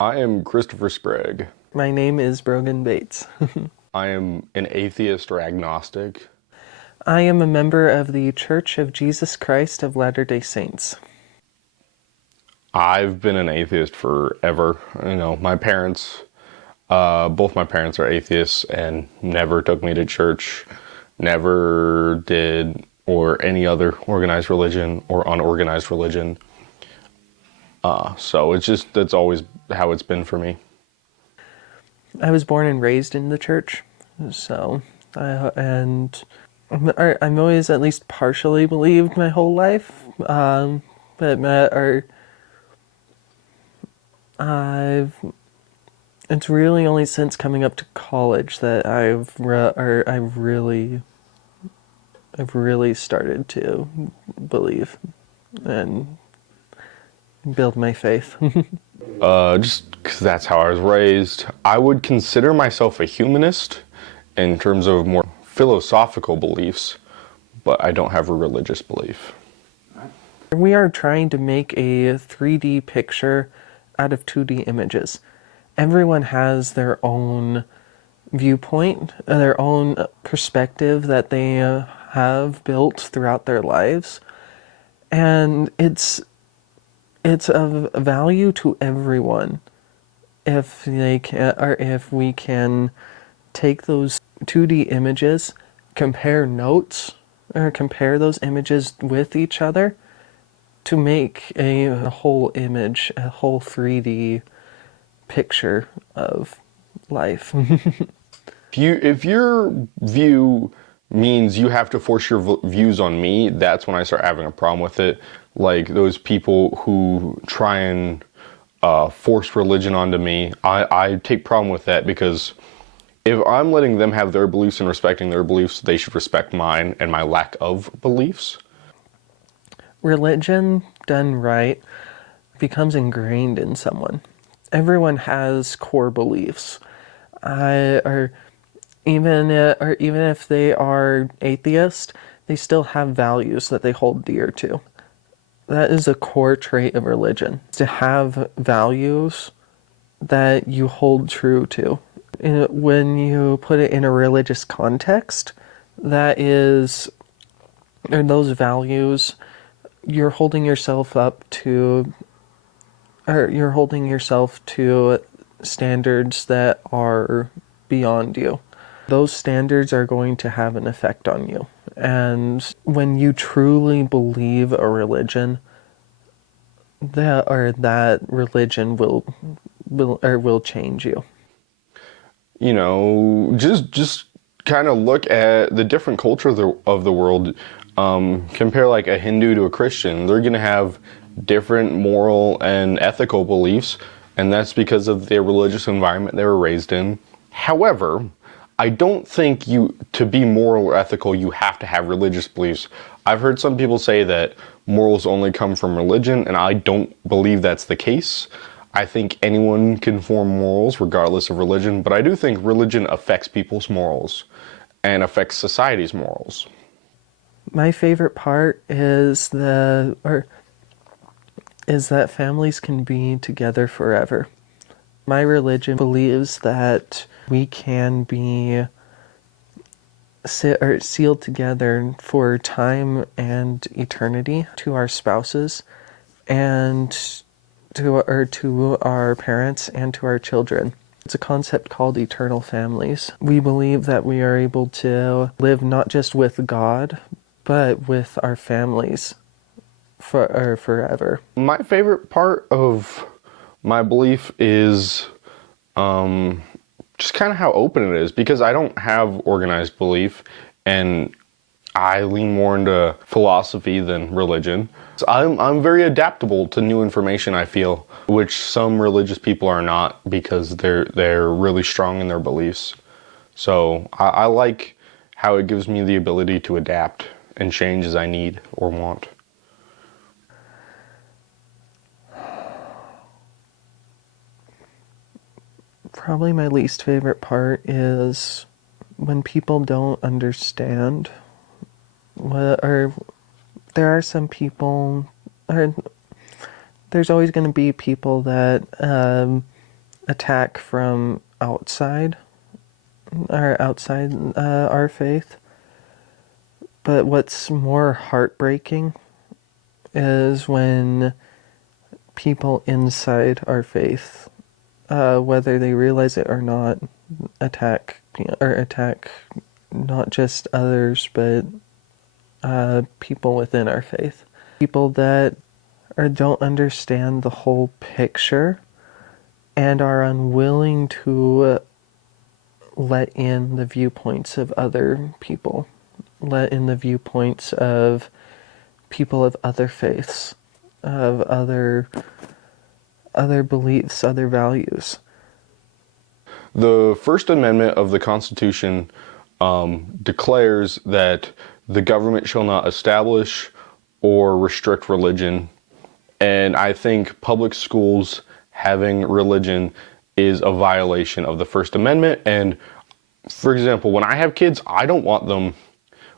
I am Christopher Sprague. My name is Brogan Bates. I am an atheist or agnostic. I am a member of the Church of Jesus Christ of Latter-day Saints. I've been an atheist forever. My parents, both my parents are atheists and never took me to church, never did, or any other organized religion or unorganized religion. So that's always how it's been for me. I was born and raised in the church, so I'm always at least partially believed my whole life. It's really only since coming up to college that I've really started to believe and build my faith. Just because that's how I was raised. I would consider myself a humanist in terms of more philosophical beliefs, but I don't have a religious belief. We are trying to make a 3D picture out of 2D images. Everyone has their own viewpoint, their own perspective that they have built throughout their lives, and it's of value to everyone if we can take those 2D images, compare notes, or compare those images with each other to make a whole image, a whole 3D picture of life. If your view means you have to force your views on me, that's when I start having a problem with it. Like those people who try and force religion onto me, I take problem with that, because if I'm letting them have their beliefs and respecting their beliefs, they should respect mine and my lack of beliefs. Religion done right becomes ingrained in someone. Everyone has core beliefs, or even if they are atheist, they still have values that they hold dear to. That is a core trait of religion, to have values that you hold true to. When you put it in a religious context, those values, you're holding yourself to standards that are beyond you. Those standards are going to have an effect on you. And when you truly believe a religion, that religion will change you. Just kind of look at the different culture of the world. Compare like a Hindu to a Christian. They're going to have different moral and ethical beliefs, and that's because of their religious environment they were raised in. However, I don't think to be moral or ethical, you have to have religious beliefs. I've heard some people say that morals only come from religion, and I don't believe that's the case. I think anyone can form morals regardless of religion, but I do think religion affects people's morals and affects society's morals. My favorite part is that families can be together forever. My religion believes that we can be sealed together for time and eternity to our spouses and to our parents and to our children. It's a concept called eternal families. We believe that we are able to live not just with God, but with our families forever. My favorite part of my belief is just kind of how open it is, because I don't have organized belief and I lean more into philosophy than religion. So I'm very adaptable to new information, I feel, which some religious people are not, because they're really strong in their beliefs. So I like how it gives me the ability to adapt and change as I need or want. Probably my least favorite part is when people don't understand there are some people, or there's always going to be people that attack from outside our faith. But what's more heartbreaking is when people inside our faith, whether they realize it or not, attack not just others, but people within our faith. People that don't understand the whole picture and are unwilling to let in the viewpoints of other people, let in the viewpoints of people of other faiths, of other beliefs, other values. The First Amendment of the Constitution declares that the government shall not establish or restrict religion. And I think public schools having religion is a violation of the First Amendment. And for example, when I have kids, I don't want them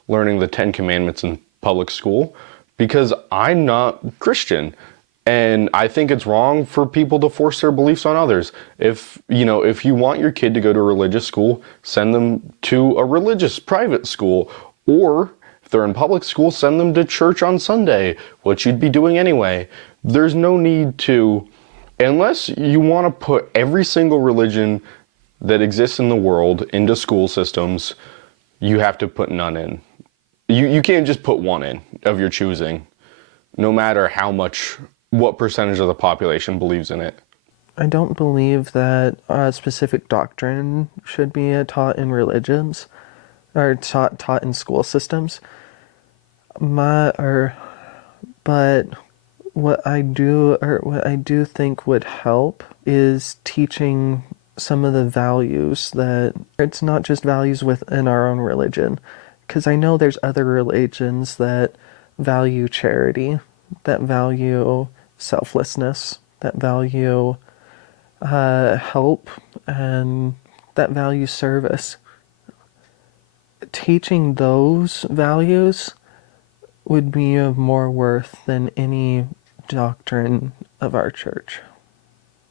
learning the Ten Commandments in public school because I'm not Christian. And I think it's wrong for people to force their beliefs on others. If you want your kid to go to a religious school, send them to a religious private school. Or if they're in public school, send them to church on Sunday, which you'd be doing anyway. There's no need to, unless you want to put every single religion that exists in the world into school systems, you have to put none in. You can't just put one in of your choosing, no matter what percentage of the population believes in it. I don't believe that a specific doctrine should be taught in religions or taught in school systems. But what I do think would help is teaching some of the values that it's not just values within our own religion, because I know there's other religions that value charity, that value selflessness, that value help, and that value service. Teaching those values would be of more worth than any doctrine of our church.